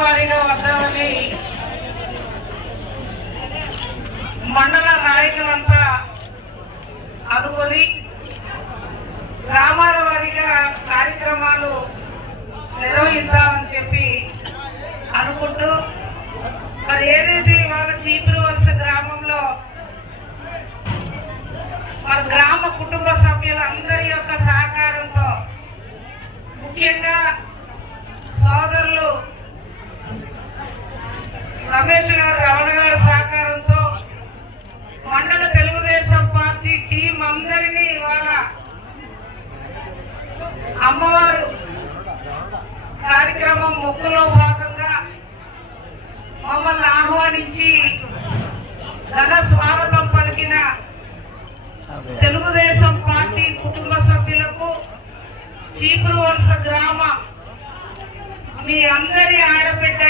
వారీగా వద్దామని మండల నాయకులంతా అనుకొని గ్రామాల వారీగా కార్యక్రమాలు నిర్వహిద్దామని చెప్పి అనుకుంటూ మరి ఏదైతే ఇవాళ చీపురు వలస గ్రామంలో మన గ్రామ కుటుంబ సభ్యులందరి యొక్క సహకారంతో ముఖ్యంగా సోదరులు రమేష్ గారు రమణ గారి సహకారంతో మండల తెలుగుదేశం పార్టీ టీం అందరినీ ఇవాళ అమ్మవారు కార్యక్రమం ముక్కులో భాగంగా మమ్మల్ని ఆహ్వానించి ఘన స్వాగతం పలికిన తెలుగుదేశం పార్టీ కుటుంబ సభ్యులకు చీపురు వలస గ్రామ మీ అందరి ఆడబిడ్డ